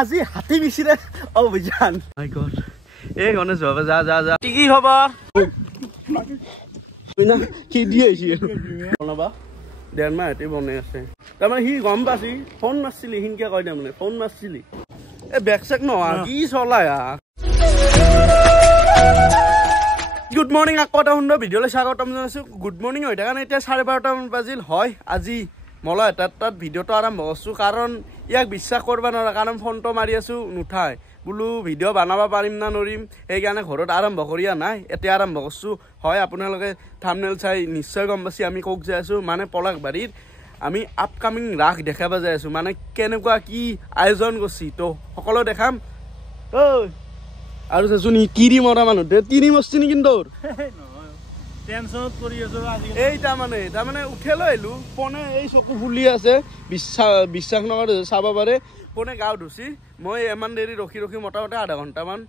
আজি হাতী মিছিলে অভিযান মাই গড এই গণেশ বাবা যা যা যা কি খবৰ বিনা কি দি আইছি বনাবা দেৰমাহ হাতী বনাই আছে তাৰমানে সি গম পাইছি ফোন মাৰছিলি হিনকে কয় তাৰমানে ফোন মাৰছিলি এ বেক চেক নহয় কি চলাই গুড মৰ্নিং আকৌ এটা সুন্দৰ ভিডিঅ'লৈ স্বাগতম জনাইছোঁ গুড মৰ্নিং হৈ থকা নাই এতিয়া 12:30মান বাজিল হয় আজি মলা তাত ভিডিঅ'টো আৰম্ভ কৰিছোঁ কাৰণ ইয়াক বিশ্বাস কৰিব নোৱাৰা কাৰণ ফোনটো মাৰি আছোঁ নুঠায় বোলো ভিডিঅ' বনাব পাৰিম না নোৱাৰিম সেইকাৰণে ঘৰত আৰম্ভ কৰি নাই এতিয়া আৰম্ভ কৰিছোঁ হয় আপোনালোকে থাম্বনেইল চাই নিশ্চয় গম পাইছে আমি ক'ত যাই আছোঁ মানে পলাশবাৰীত আমি আপকামিং ৰাস দেখাব যাই আছোঁ মানে কেনেকুৱা কি আয়োজন কৰিছে তো সকলো দেখাম ঐ আৰু চাচোন কিৰি মৰা মানুহ তিনি মস্তি নেকি তোৰ টেনশনত পৰি আছো আজি এই তাৰমানে উঠেলৈ আহিলো ফোনে এই চকু ফুলি আছে বিশ্বাস নকৰে চাব পাৰে ফোনে গাঁও ধুচি মই ইমান দেৰি ৰখি মোটামুটি আধা ঘণ্টামান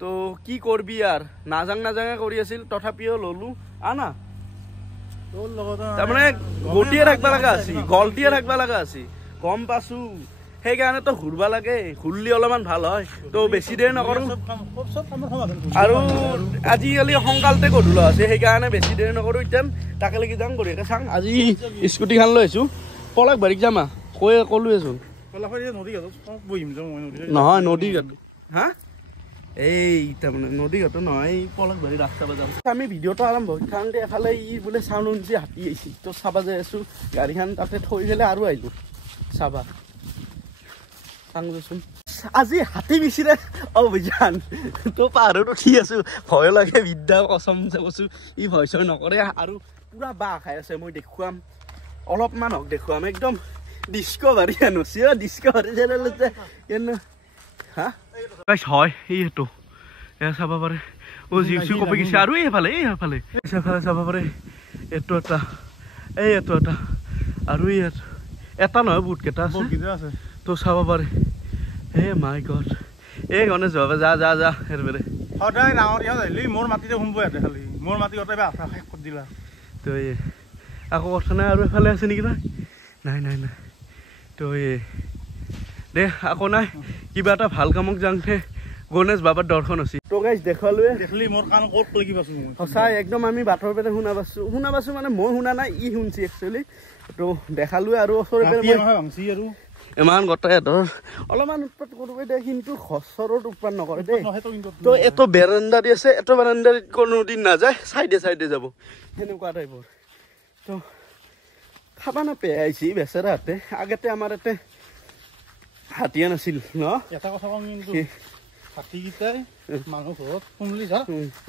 তো কি কৰবি আৰু নাজাঙে কৰি আছিল তথাপিও ললো আনা তাৰমানে গটিয়ে থাকিব লগা আছিল গলটিয়ে থাকিব লগা আছিল গম পাইছো সেইকাৰণে তো ঘূৰবা লাগে ঘূৰলি অলপমান ভাল হয় তো বেছি দেৰি নকৰোঁ আৰু আজিকালি সোনকালতে গধূলা আছে সেইকাৰণে বেছি দেৰি নকৰোঁ এতিয়া তাকে লাগি যাম গৰিয়াকে চাং আজি স্কুটিখন লৈ আহিছোঁ পলাশবাৰীক যামা ক'লোৱেচোন নহয় নদীঘাট হা এই তাৰমানে নদীঘাটো নহয় এই পলাশবাৰী ৰাস্তা যাম আমি ভিডিঅ'টো আৰম্ভ কাৰণ এফালে ই বোলে চাউণ্ড শুনিছে হাতী আহিছে তো চাব যাই আছোঁ গাড়ীখন তাতে থৈ পেলাই আৰু আহিলোঁ চাবা আজি হাতী মিছিলে অভিযান তো পাহাৰত উঠি আছো ভয় লাগে বিদ্যা কচম কৈছো ই ভয় চয় নকৰে আৰু পুৰা বাঁহ খাই আছে মই দেখুৱাম অলপমান হওক দেখুৱাম একদম ডিস্কভাৰী আনোছি ডিস্কভাৰী চেনেলতে হা হয় এইটো এয়া চাব পাৰে অ জিপচি কপি গৈছে আৰু এইফালে চাব পাৰে এইটো এটা এইটো এটা আৰু এটা নহয় বহুত কেইটা আছে তো চাব পাৰে হে মাই গড এই গণেশ বাবা যা যা যা এৰবাৰে সদায় ডাঙৰীয়া আহিলি মোৰ মাটিতে সোমব ইয়াতে খালি মোৰ মাটি গটাই আঠা শেষ কৰি দিলা তো এই আকৌ কথা নাই আৰু এফালে আছে নেকি নাই তো এই দে আকৌ নাই কিবা এটা ভাল কামক যাওঁতে গণেশ বাবাৰ দৰ্শন হৈছে তো গাইজ দেখুৱালোৱে দেখলি মোৰ কাণ ক'ত লাগি পাইছো সঁচাই একদম আমি বাটৰ পেৰে শুনা পাইছো মানে মই শুনা নাই ই শুনছি একচুৱেলি তো দেখালোৱে আৰু ওচৰে ভাংছি আৰু ইমান গোটাই ধৰ অলপমান উৎপাত কৰিব দে কিন্তু ঘৰত উৎপাত নকৰে দেই তো এটো বেৰাণ্ডা দি আছে এটো বেৰাণ্ডাত কোনোদিন নাযায় চাইডে যাব সেনেকুৱা টাইপৰ তো খাবা নাপাই আহিছি বেচেৰা হাতে আগতে আমাৰ ইয়াতে হাতীয়া নাছিল ন এটা কথা কম কিন্তু হাতীকেইটাই মানুহ ঘৰত শুনলি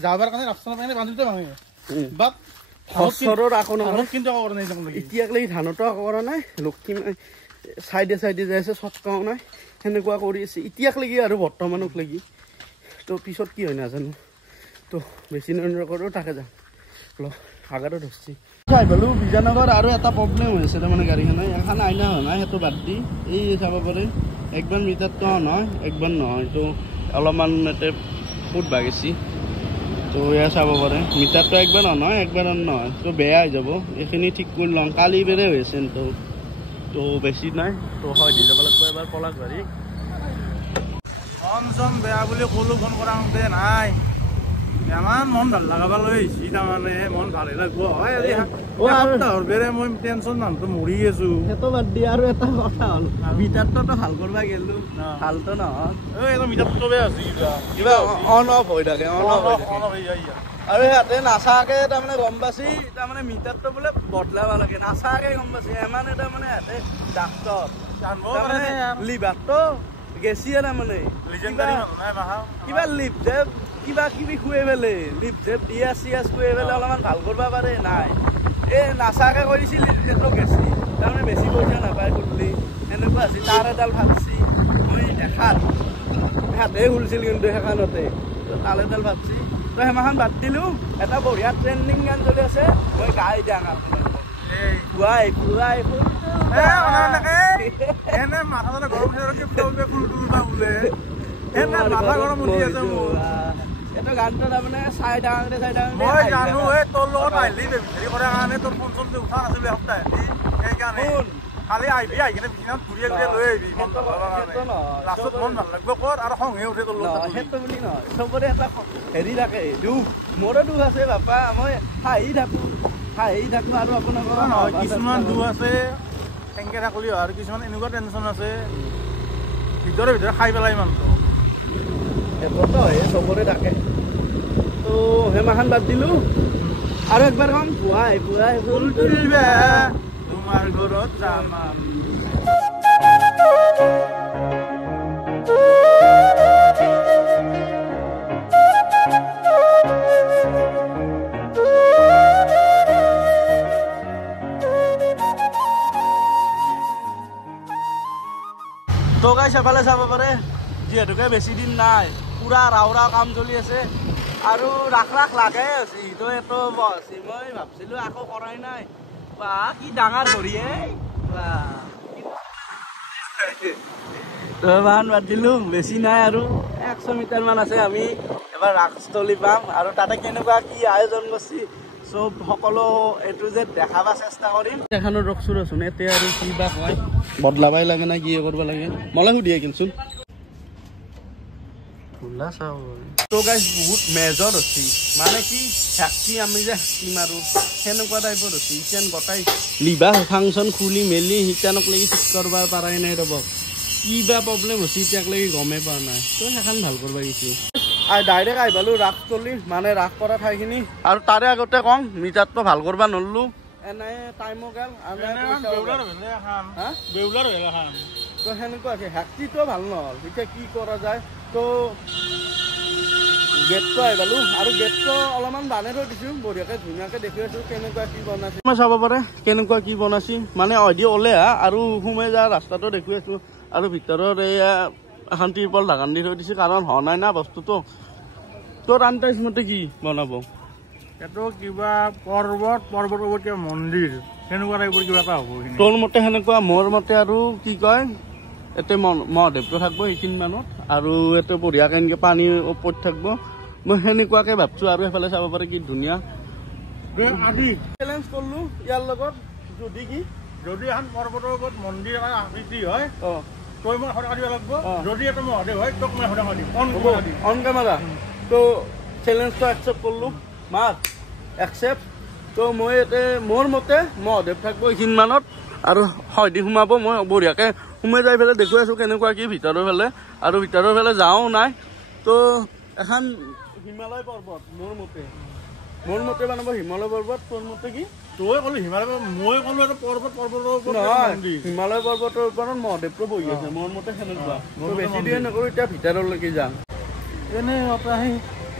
যাবাৰ কাৰণে ৰাস্তা নাপায় বান্ধিতে ভাঙে বাট ঘৰৰ আকৌ নহয় কিন্তু আকৌ কৰা নাই এতিয়ালৈকে ধানতো আকৌ কৰা নাই লক্ষী চাইডে যাই আছে চটকাও নাই সেনেকুৱা কৰি আছে এতিয়াক লাগি আৰু বৰ্তমানক লাগি তো পিছত কি হয় নাজানো তো বেছি নকৰোঁ তাকে যাম হাগাৰো ধৰছি চাই পালো বিজয়নগৰ আৰু এটা প্ৰব্লেম হৈছে তাৰমানে গাড়ীখনে এখন আইনা হোৱা নাই সেইটো বাদ দি এই চাব পাৰে একবাৰ মিটাৰটো নহয় একবাৰ নহয় তো অলপমান ইয়াতে ফুট বাগিছি তো এয়া চাব পাৰে মিটাৰটো একবাৰ নহয় একবাৰ নহয় তো বেয়া হৈ যাব এইখিনি ঠিক কৰি লওঁ কালি বেৰে হৈছে তো বেছি নাই তো হয় দি যাব লাগিব এবাৰ পলাশবাৰী মন চন বেয়া বুলি ক'লো ফোন কৰা মতে নাই ইমান মন ভাল লগাব লৈ আহিছি তাৰমানে মন ভালে লাগিব হয় আজি সপ্তাহৰ বেৰে মই টেনশ্যন মানুহটো মৰি আছো সেইটো বাদ দি আৰু এটা কথা হ'ল মিটাৰটো ভাল কৰিব গেলো ভালতো নহয় এইটো মিটাৰটো বেয়া আছে কিবা অন অফ হৈ থাকে আৰু ইয়াতে নাচাকে তাৰমানে গম পাইছি তাৰমানে মিটাৰটো বোলে বদলাব লাগে নাচাকে গম পাইছি এমানে তাৰমানে ইয়াতে ডাক্তৰ লিভাৰটো গেছিয়ে তাৰমানে কিবা লিপ জেপ কিবা কিবি খুৱাই পেলে লিপ জেপ চিয়াছ খুৱাই পেলে অলপমান ভাল কৰিব পাৰে নাই এই নাচাকে কৰিছিল এইটো গেছি তাৰমানে বেছি পইচা নাপায় খুলিলি এনেকুৱা আছিল তাৰ এডাল ভাবছি মই দেখাত হাতে খুলিছিল কিন্তু সেইখনতে তাল এডাল ভাবছি তো সেইমাখন বাদ দিলোঁ এটা বঢ়িয়া ট্ৰেণ্ডিং গান চলি আছে মই গাই দিয়া গান এটা গানটো তাৰমানে চাই ডাঙৰে মই জানো তোৰ লগত আহিলি হেৰি কৰাৰ কাৰণে তোৰ ফোন চোন উঠা নাছিলো এসপ্তাহ সেইকাৰণে খালি আহিবি আহি কিনে বিছনাত ঘূৰিয়ে ঘূৰিয়ে লৈ আহিবি লাষ্টত মন ভাল লাগিব ক'ত আৰু খঙে উঠে তোৰ সেইটো বুলি নহয় চবৰে এটা হেৰি থাকে দুখ মোৰো দুখ আছে বাপা মই হাঁহি থাকো আৰু আপোনালোকৰ নহয় কিছুমান দুখ আছে সেনেকৈ থাকলি আৰু কিছুমান এনেকুৱা টেনশ্যন আছে ভিতৰে খাই পেলাই মানুহটো সেইটোতো হয়ে চবৰে থাকে তো সেইমাখান বাদ দিলোঁ আৰু একবাৰ কম পুৱাই ফুল তুলিবা তোমাৰ ঘৰত যাম তো গাইছ এফালে চাব পাৰে যিহেতুকে বেছি দিন নাই পুৰা ৰাওৰা কাম চলি আছে আৰু ৰাখ লাগে আছে তো এইটো বছি মই ভাবছিলো আকৌ কৰাই নাই বা কি ডাঙৰ ধৰিয়ে বাহান বাদ দিলোঁ বেছি নাই আৰু 100 মিটাৰমান আছে আমি এবাৰ ৰাসস্থলী পাম আৰু তাতে কেনেকুৱা কি আয়োজন কৰিছে চব সকলো এইটো যে দেখাব চেষ্টা কৰিম এখানো ৰখছো ৰচোন এতে আৰু কি বা কয় বদলাবাই লাগে না কি কৰিব লাগে মলে সুধিয়ে কিনচোন খোলা চাও তো গাইছ বহুত মেজৰ হৈছে মানে কি ফেক্টৰী আমি যে শিকিম আৰু সেনেকুৱা টাইপৰ হৈছে ইতেন গোটাই লিভা ফাংচন খুলি মেলি সিতানক লাগি ঠিক কৰিব পাৰাই নাই ৰ'ব কি বা প্ৰব্লেম হৈছে এতিয়াক লাগি গমেই পোৱা নাই তো সেইখন ভাল কৰিব গৈছে আৰু ডাইৰেক্ট আহি পালোঁ ৰাসস্থলী মানে ৰাস কৰা ঠাইখিনি আৰু তাৰে আগতে কওঁ মিটাৰটো ভাল কৰিব নললোঁ এনে টাইমো গেল তো সেনেকুৱা আছে ফেক্টৰীটো ভাল নহ'ল এতিয়া কি কৰা যায় তো গেটটো আহি পালোঁ আৰু গেটটো অলপমান বানাই থৈ দিছোঁ বঢ়িয়াকৈ ধুনীয়াকৈ দেখি আছোঁ কেনেকুৱা কি বনাইছে মই চাব পাৰে কেনেকুৱা কি বনাইছে মানে অধি ওলে আৰু সোমাই যোৱা ৰাস্তাটো দেখি আছোঁ আৰু ভিতৰত এয়া এখন ত্ৰিপল ঢাকান দি থৈ দিছে কাৰণ হোৱা নাই না বস্তুটো তোৰ আন্দাজ মতে কি বনাব এইটো কিবা পৰ্বতৰ কিবা মন্দিৰ সেনেকুৱা টাইপৰ কিবা এটা হ'ব তোৰ মতে সেনেকুৱা মোৰ মতে আৰু কি কয় এতে মহাদেৱটো থাকিব সেইখিনিমানত আৰু এতে বঢ়িয়াকৈ এনেকৈ পানীৰ ওপৰত থাকিব মই সেনেকুৱাকৈ ভাবছোঁ আৰু সেইফালে চাব পাৰে কি ধুনীয়া আজি চেলেঞ্জ কৰিলোঁ ইয়াৰ লগত যদি এখন পৰ্বতৰ ওপৰত মন্দিৰ এটা আকৃতি হয় তই মই সদায় দিব লাগিব যদি এটা মহাদেৱ হয় তোক মই সদায় দিম অন কেমেৰা তো চেলেঞ্জটো একচেপ্ট কৰিলোঁ মাত একচেপ্ট তো মই ইয়াতে মোৰ মতে মহাদেৱ থাকিব এইখিনিমানত আৰু হয়দি সোমাব মই বঢ়িয়াকৈ সোমাই যাই পেলাই দেখুৱাই আছোঁ কেনেকুৱা কি ভিতৰৰ ফালে আৰু ভিতৰৰ ফালে যাওঁ নাই তো এখন হিমালয় পৰ্বত মোৰ মতে বনাব হিমালয় পৰ্বত তোৰ মতে কি তই ক'লো হিমালয় মই ক'লো এটা পৰ্বতৰ ওপৰত হিমালয় পৰ্বতৰ ওপৰত মহাদেৱটো বহি আছে মোৰ মতে সেনেকুৱা বেছি দেৰি নকৰোঁ এতিয়া ভিতৰলৈকে যাম এনেই সেই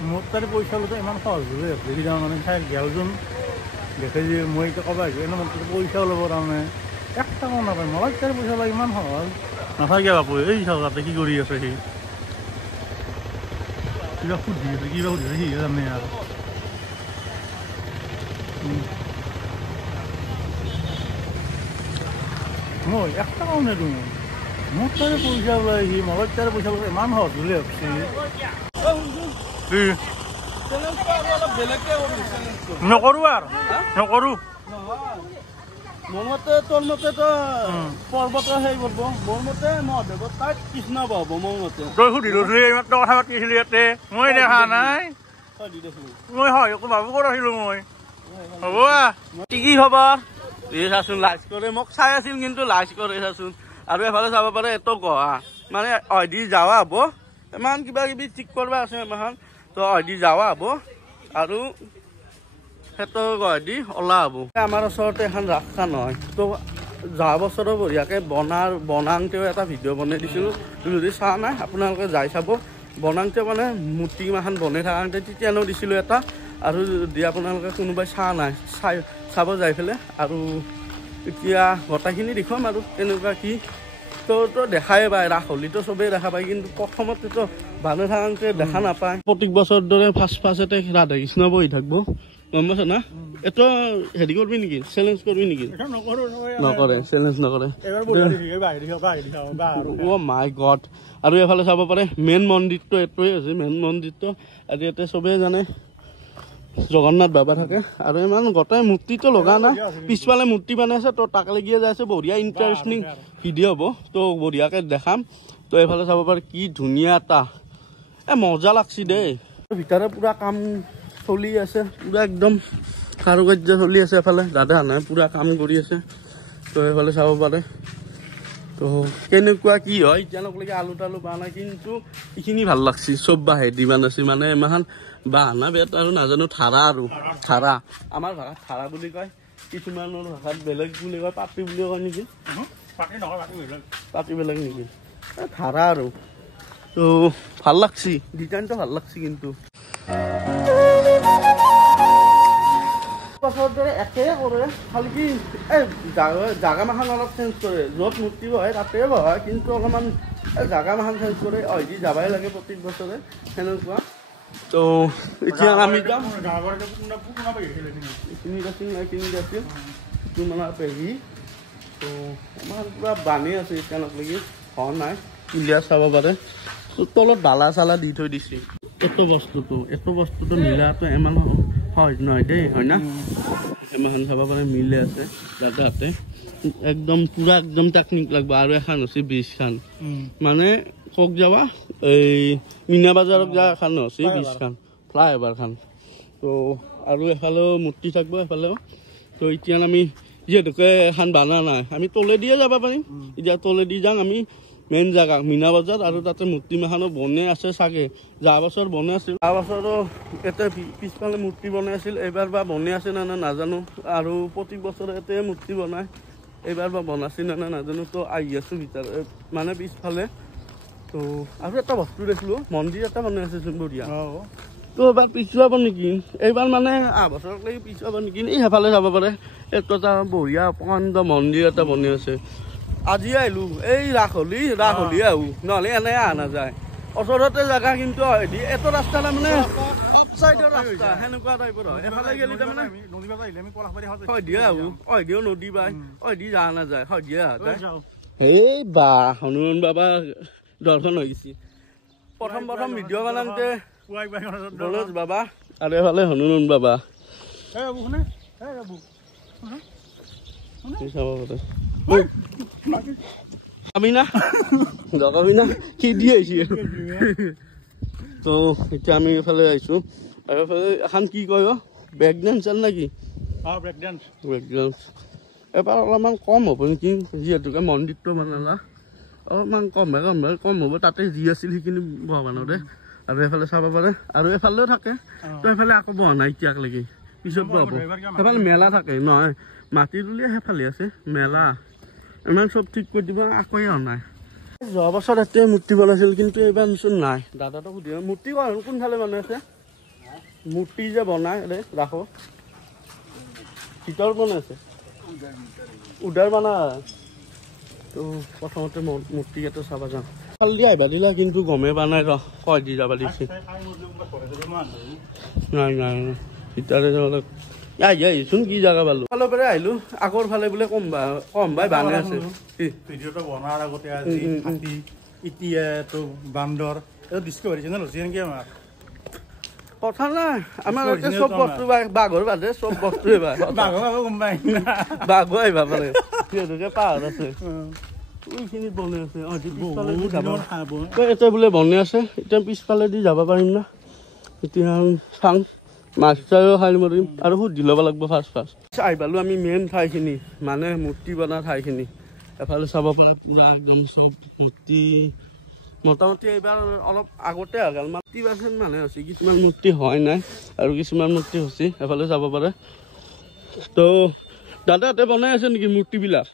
মোৰ তাতে পইচা লোৱা ইমান সহজ হৈ দেখি যাওঁ মানে চাই গেলজন দেখে যে মই এতিয়া ক'ব আহিছোঁ এনে মোৰ পইচাও ল'ব তাৰমানে 1 টকাও নাপায় মোবাইল তাৰে পইচা লয় ইমান সহজ নাথাকে বাপু এই চাওঁ তাতে কি কৰি আছে সি কিবা সুধি আছে সিহে জানে আৰু মই 1 টকাও নিদিওঁ মোৰ তাৰে পইচা ওলাই সি মোবাইল তাৰে পইচা ল'ব ইমান সহজ বুলি ভাবছি নকৰোঁ আৰু নকৰোঁ মোৰ মতে তোৰ মতেতো পৰ্বতৰ সেই কৰিব মোৰ মতে মহাদেৱৰ তাত কৃষ্ণ পাব মোৰ মতে তই সুধিলোঁ এইমাত্ৰ কথা পাতিছিলি ইয়াতে মই দেখা নাই মই হয় একো ভাবো ক'ত আহিলোঁ মই হ'ব কি খবৰ এই চাচোন লাইচ কৰে মোক চাই আছিল কিন্তু লাইচ কৰে চাচোন আৰু এফালে চাব পাৰে এইটো গহা মানে অধি যাৱা হ'ব ইমান কিবা কিবি ঠিক কৰিব আছে ইমান তো অধি যাৱা হ'ব আৰু সেইটো গহদি ওলা হ'ব আমাৰ ওচৰতে এখন ৰাস্তা নহয় তো যোৱা বছৰো বঢ়িয়াকৈ বনাওঁতেও এটা ভিডিঅ' বনাই দিছিলোঁ যদি চোৱা নাই আপোনালোকে যাই চাব বনাওঁতে মানে মূৰ্তি এখন বনাই থাকোঁতে তেতিয়ানো দিছিলোঁ এটা আৰু যদি আপোনালোকে কোনোবাই চোৱা নাই চাব যাই পেলাই আৰু এতিয়া গোটেইখিনি দেখুৱাম আৰু কেনেকুৱা কি তো দেখাই পায় ৰাস হ'লিতো চবেই দেখা পায় কিন্তু প্ৰথমতেতো বানে থাকোঁতে দেখা নাপায় প্ৰত্যেক বছৰ দৰে ফাৰ্ষ্টতে ৰাধা কৃষ্ণ বহি থাকিব গম পাইছ না এইটো হেৰি কৰিবি নেকি চেলেঞ্জ কৰিবি নেকি নকৰে চেলেঞ্জ নকৰে অ' মাই গড আৰু এইফালে চাব পাৰে মেইন মন্দিৰটো এইটোৱে হৈছে মেইন মন্দিৰটো আৰু ইয়াতে চবেই জানে জগন্নাথ বাবা থাকে আৰু ইমান গোটেই মূৰ্তিটো লগা না পিছফালে মূৰ্তি বনাই আছে তো তাক লাগিয়ে যাই আছে বঢ়িয়া ইণ্টাৰেষ্টিং ভিডিঅ' হ'ব তো বঢ়িয়াকে দেখাম তো এইফালে চাব পাৰে কি ধুনীয়া এটা মজা লাগছি দেই ভিতৰে পুৰা কাম চলি আছে পুৰা একদম কাৰুকাৰ্য চলি আছে এফালে দাদা নাই পুৰা কাম কৰি আছে তো এইফালে চাব পাৰে তো কেনেকুৱা কি হয় এতিয়ালৈকে আলু তালু বাহ নাই কিন্তু এইখিনি ভাল লাগছি চব বাহেদি বানাইছি মানে ইমান বাহানা বেত আৰু নাজানো ধাৰা আৰু ধাৰা আমাৰ ভাষাত ধাৰা বুলি কয় কিছুমানৰ ভাষাত বেলেগ বুলি কয় পাতি বুলি কয় নেকি পাতি বেলেগ নেকি ধাৰা আৰু তো ভাল লাগছি ডিজাইনটো ভাল লাগছি কিন্তু একে কৰে খালি কি জাগা মাখান অলপ চেঞ্জ কৰে য'ত মূৰ্তি বহে তাতে বহে কিন্তু অলপমান জাগা মাখান চেঞ্জ কৰে অইদি যাবাই লাগে প্ৰত্যেক বছৰে সেনেকুৱা তো এতিয়া আমি যাম পেহী তো আমাৰ পুৰা বানি আছে এতিয়ালৈকে হোৱা নাই ক্লিয়াৰ চাব পাৰে তলত ডালা চালা দি থৈ দিছে এইটো বস্তুটো মিলাটো ইমান সহজ নহয় দেই হয় না এমাখন চাব পাৰে মিলে আছে দাদাহঁতে একদম পুৰা একদম টেকনিক লাগব আৰু এখন হৈছে ব্ৰিজ খান মানে কক যাবা এই মিনা বাজাৰত যা এখন হৈছে ব্ৰিজ খান ফ্লাইঅভাৰ খান তো আৰু এফালেও মূৰ্তি থাকিব এফালেও তো এতিয়া আমি যিহেতুকে এখন বানা নাই আমি তলেদিয়ে যাব পাৰিম এতিয়া তলেদি যাম আমি মেইন জেগা মিনা বজাৰ আৰু তাতে মূৰ্তি মাখানো বনাই আছে চাগে যোৱা বছৰ বনাই আছিল যোৱা বছৰো ইয়াতে পিছফালে মূৰ্তি বনাই আছিল এইবাৰ বা বনাই আছে নে নাজানো আৰু প্ৰত্যেক বছৰে ইয়াতে মূৰ্তি বনায় এইবাৰ বা বনাইছে নে নাজানো তো আহি আছোঁ ভিতৰত মানে পিছফালে তো আৰু এটা বস্তু দেখিলোঁ মন্দিৰ এটা বনাই আছে চোন বঢ়িয়া তো এবাৰ পিছুৱাব নেকি এইবাৰ মানে বছৰলৈকে পিছুৱাব নেকি এই সেইফালে যাব পাৰে এইটো এটা বঢ়িয়া প্ৰকাণ্ড মন্দিৰ এটা বনাই আছে আজি আহিলোঁ এই ৰাসলি আহোঁ নহ'লে এনে অহা নাযায় ওচৰতে জেগা কিন্তু এইটো ৰাস্তা তাৰমানে চাইডৰ ৰাস্তা সেনেকুৱা টাইপৰ হয় এফালে গেলি তাৰমানে শদিয়া আহোঁ শদিয়াও নদী পায় শদি যোৱা নাযায় শদিয়া আহা এই বা হনুমান বাবা দৰ্শন হৈ গৈছে প্ৰথম ভিডিঅ' বনাওঁতে গণেশ বাবা আৰু এফালে হনুমান বাবা চাব পাৰে আমিনা কি দি আহিছে তো এতিয়া আমি এইফালে আহিছোঁ আৰু এইফালে এখন কি কয় ব্ৰেক ডান্স নেকি ব্ৰেক ডান্স এবাৰ অলপমান কম হ'ব নেকি যিহেতুকে মন্দিৰটো বনালা অলপমান কম হ'ব তাতে যি আছিল সেইখিনি ভগৱানৰে আৰু এইফালে চাব পাৰে আৰু এইফালেও থাকে তো এইফালে আকৌ বহা নাই এতিয়ালৈকে পিছত বহাব সেইফালে মেলা থাকে নহয় মাটি তুলিয়ে সেইফালে আছে মেলা ইমান চব ঠিক কৰি দিব আকৌ অহা নাই যোৱা বছৰ ইয়াতে মূৰ্তি বনাইছিল কিন্তু এইবাৰ নিচোন নাই দাদাটো সুধিব মূৰ্তি কোনফালে বনাই আছে মূৰ্তি যে বনাই ৰাখো ভিতৰত বনাই আছে উদাৰ বনাই তো প্ৰথমতে মূৰ্তি এটা চাব যাওঁ কালি আহিবা দিলা কিন্তু গমেই পোৱা নাই কয় দি যাবা দিছে নাই ভিতৰে চোন কি জাগা পালো ফালৰ পৰা আহিলো আগৰ ফালে বোলে কম ভাই বানে আছে ভিডিঅ'টো বনাৰ আগতে আজি হাতী এতিয়াতো বান্দৰ এইটো ডিস্কভাৰী চেনেল হৈছে নেকি আমাৰ কথা নাই আমাৰ চব বস্তু বাঘৰ বাদে চব বস্তু বাঘ আহিবা পাৰে সিহঁতকে পাহাৰ আছে এইখিনি বনাই আছে এতিয়া বোলে বনাই আছে এতিয়া পিছফালে দি যাব পাৰিম না এতিয়া চাং মাছ চাইও খাই মাৰিম আৰু সুধি ল'ব লাগিব ফাৰ্ষ্ট আহি পালোঁ আমি মেইন ঠাইখিনি মানে মূৰ্তি বনোৱা ঠাইখিনি এফালে চাব পাৰে পুৰা একদম চব মূৰ্তি মোটামুটি এইবাৰ অলপ আগতে হৈ গ'ল 30% মানে হৈছে কিছুমান মূৰ্তি হয় নাই আৰু কিছুমান মূৰ্তি হৈছে এফালে চাব পাৰে তো দাদা ইয়াতে বনাই আছে নেকি মূৰ্তিবিলাক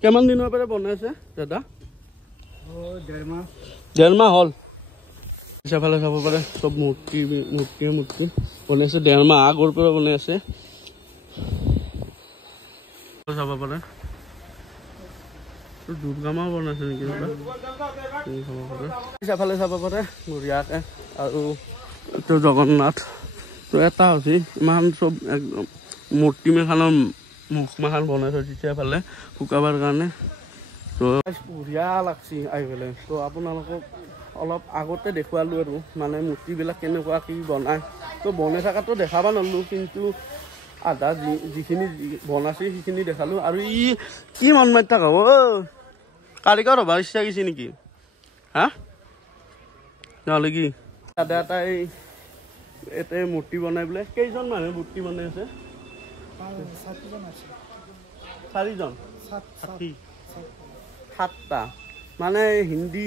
কিমান দিনৰ পৰা বনাই আছে দাদা 1.5 মাহ হ'ল সেফালে চাব পাৰে চব মূৰ্তি বনাইছে 1.5 মাহ আগৰ পৰা বনাই আছে চাব পাৰে দুৰ্গা মা বনাইছে নেকি সেফালে চাব পাৰে বঢ়িয়াকে আৰু এইটো জগন্নাথ তো এটা হৈছে ইমান চব একদম মূৰ্তি মেখানৰ মুখ মাখান বনাই থৈ দিছে এফালে শুকাবৰ কাৰণে তো বঢ়িয়া লাগছি আহি পেলাই তো আপোনালোকক অলপ আগতে দেখুৱালোঁ আৰু মানে মূৰ্তিবিলাক কেনেকুৱা কি বনায় তো বনাই থকাটো দেখাব নোৱাৰিলোঁ, কিন্তু আধা যিখিনি বনাইছে সেইখিনি দেখালোঁ। আৰু ই কি মন মাৰি থাক কাৰিকৰ হ'বা ইচ্ছা গৈছে নেকি? হা নহ'লে কি দাদা এটাই এটাই মূৰ্তি বনাই বোলে। কেইজন মানুহে মূৰ্তি বনাই আছে? 4জন 7টা। মানে হিন্দী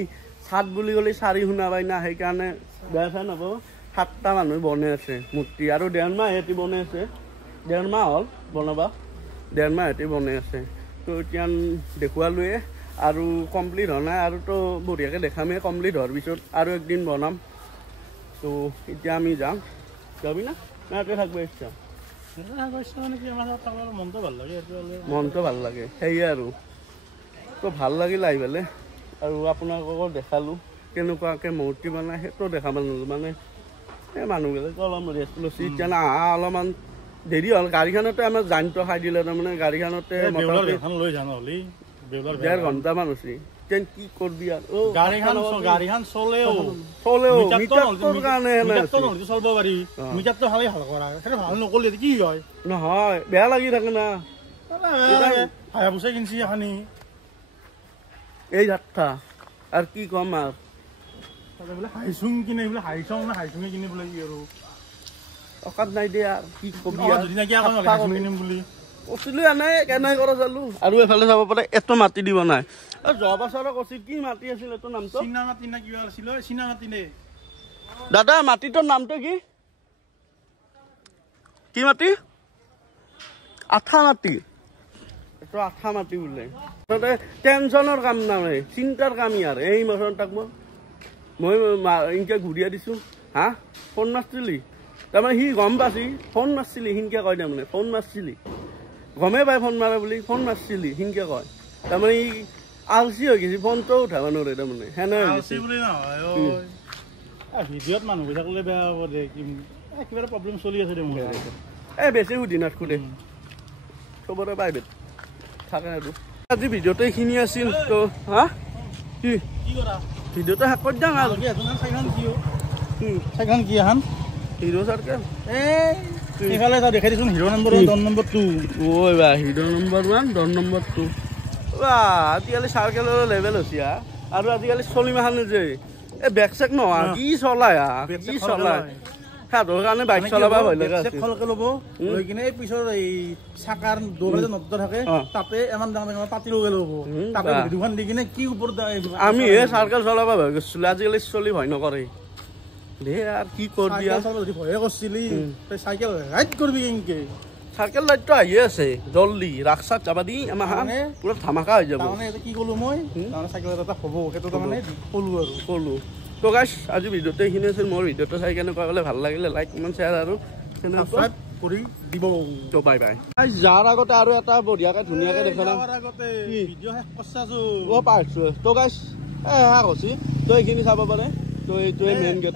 7 বুলি ক'লে 4 শুনা পাই না, সেইকাৰণে বেয়া চাই নাপাব। 7টা মানুহ বনাই আছে মূৰ্তি, আৰু 1.5 মাহ সিহঁতি বনাই আছে। 1.5 মাহ হ'ল বনাবা, 1.5 মাহ সিহঁতি বনাই আছে। তো এতিয়া দেখুৱালোৱে আৰু কমপ্লিট হোৱা নাই, আৰু তো বঢ়িয়াকৈ দেখামেই। কমপ্লিট হোৱাৰ পিছত আৰু একদিন বনাম। তো এতিয়া আমি যাম, যাবি না ইয়াতে থাকব ইচ্ছা? মনটো ভাল লাগে সেয়ে আৰু তো ভাল লাগিল আহি পেলাই। আৰু আপোনালোকক দেখালোঁ কেনেকুৱাকৈ মূৰ্তি বনাই, সেইটো দেখাব নোৱাৰিলোঁ। মানে এই মানুহবিলাকে অলপ ৰেষ্ট লৈছে। এতিয়া আহা অলপমান দেৰি হ'ল। গাড়ীখনতে আমাৰ জানটো খাই দিলে, তাৰমানে গাড়ীখনতে 1.5 ঘণ্টামান হৈছে। কি কৰবি আৰু গাড়ীখন চলেও মিটাৰটোৰ কাৰণে চলব পাৰি। মিটাৰটো ভালেই ভাল কৰা, সেইটো ভাল নকৰিলে কি হয়? নহয় বেয়া লাগি থাকে না। হায়াবুছা কিনছি এখানি এই যাত্ৰা আৰু কি কম আৰু বোলে হাইচুং কিনে, বোলে হাইচং না হাইচুঙে কিনে বোলে। কি আৰু অকাত নাই দে আৰু কি কবি কিনিম বুলি কৈছিলো। এনেই কেনে কৰা চালো। আৰু এফালে চাব পাৰে এটো মাটি দিব নাই। যোৱা বছৰ কৈছিল কি মাটি আছিল এইটো নামটো? চীনা মাটি না কিবা আছিল? চীনা মাটি নে দাদা? মাটিটোৰ নামটো কি? কি মাটি? আঠা মাটি। এইটো আঠা মাটি বোলে। টেনচনৰ কাম নাই, চিন্তাৰ কাম ইয়াৰ। এই মাছৰ তাক মই ইনকে ঘূৰিয়া দিছোঁ। হা ফোন মাৰছিলি? তাৰমানে সি গম পাইছি ফোন মাৰছিলি, সিনকে কয়। তাৰমানে ফোন মাৰছিলি, গমেই পাই ফোন মাৰে বুলি। ফোন মাৰছিলি সিনকে কয়। তাৰমানে ই আলচি হৈ গৈছে, ফোনটো উঠাব নোৱাৰে। তাৰমানে সেনে ভিডিঅ'ত মানুহ থাকিলে বেয়া হ'ব দে, কিবা এটা প্ৰব্লেম চলি আছে দে। এই বেছি সুধি নাথাকো দে, চবৰে প্ৰাইভেট থাকে আৰু। আজি ভিডিঅ'টো এইখিনি আছিল। তো হা কি ভিডিঅ'টো শেষ কৰি যাম আৰু। চাইখন কি এখন হিৰো চাৰ্কেল এইফালে দেখাই দিছোন। হিৰো নম্বৰ 1 10 নম্বৰ 2 ঐ বা হিৰো নম্বৰ 1 10 নম্বৰ 2 বা আজিকালি চাৰ্কেলৰ লেভেল হৈছে। আৰু আজিকালি চলি মাখানে যে এই বেক চেক নহয় কি চলাই কি চলাই সিহঁতৰ কাৰণে বাইক চলাব ভয় লগা আছে। ফলকে ল'ব লৈ কিনে এই পিছৰ এই চাকাৰ দৌৰাতে নদ থাকে, তাতে ইমান ডাঙৰ পাতি লগে ল'ব, তাতে দুখন দি কিনে কি ওপৰত আমি হে চাৰ্কেল চলাব ভয় কৰিছিলো। আজিকালি চলি ভয় নকৰে দে। আৰু কি কৰবি ভয়ে কৰিছিলি চাইকেল ৰাইড কৰবি কেনেকে? চাইকেল ৰাইডটো আহিয়ে আছে, জলদি ৰাস্তাত যাবা দি আমাৰ পুৰা ধামাকা হৈ যাব। কি ক'লো মই চাইকেল এটা হ'ব, সেইটো তাৰমানে ক'লো। তো গাইছ আজি ভিডিঅ'টো এইখিনি আছিল। মোৰ ভিডিঅ'টো চাই কেনেকুৱা ক'লে ভাল লাগিলে লাইক কমেণ্ট শ্বেয়াৰ আৰু সাবস্ক্ৰাইব কৰি দিব। তো বাই বাই। যাৰ আগতে আৰু এটা বঢ়িয়াকৈ ধুনীয়াকৈ দেখাম। অ' পাইছোঁ। তো গাইছ কৈছি তো এইখিনি চাব পাৰে। তো এইটোৱে মেইন গেট।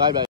Bye bye.